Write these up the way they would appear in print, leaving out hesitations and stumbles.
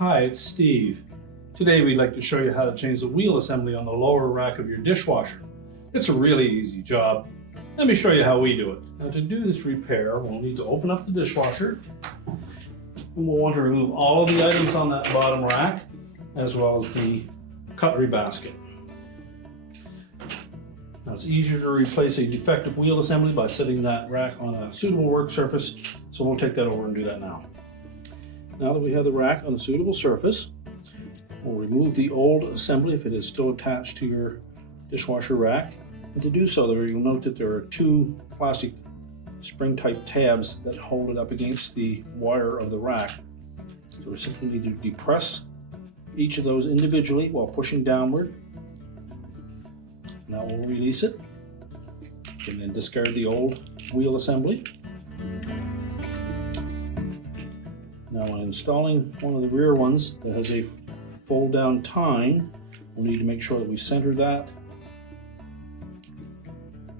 Hi, it's Steve. Today we'd like to show you how to change the wheel assembly on the lower rack of your dishwasher. It's a really easy job. Let me show you how we do it. Now to do this repair, we'll need to open up the dishwasher. And we'll want to remove all of the items on that bottom rack, as well as the cutlery basket. Now it's easier to replace a defective wheel assembly by setting that rack on a suitable work surface, so we'll take that over and do that now. Now that we have the rack on a suitable surface, we'll remove the old assembly if it is still attached to your dishwasher rack. And to do so, you'll note that there are two plastic spring-type tabs that hold it up against the wire of the rack. So we simply need to depress each of those individually while pushing downward. Now we'll release it and then discard the old wheel assembly. Now when installing one of the rear ones that has a fold down tine, we'll need to make sure that we center that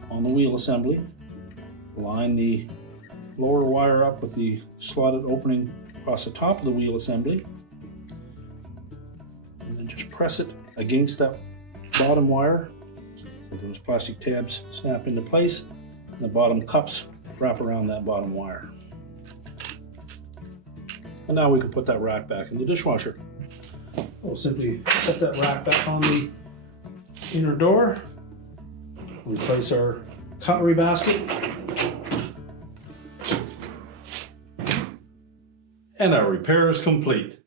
on the wheel assembly. Line the lower wire up with the slotted opening across the top of the wheel assembly, and then just press it against that bottom wire. Those plastic tabs snap into place and the bottom cups wrap around that bottom wire. And now we can put that rack back in the dishwasher. We'll simply set that rack back on the inner door, replace our cutlery basket, and our repair is complete.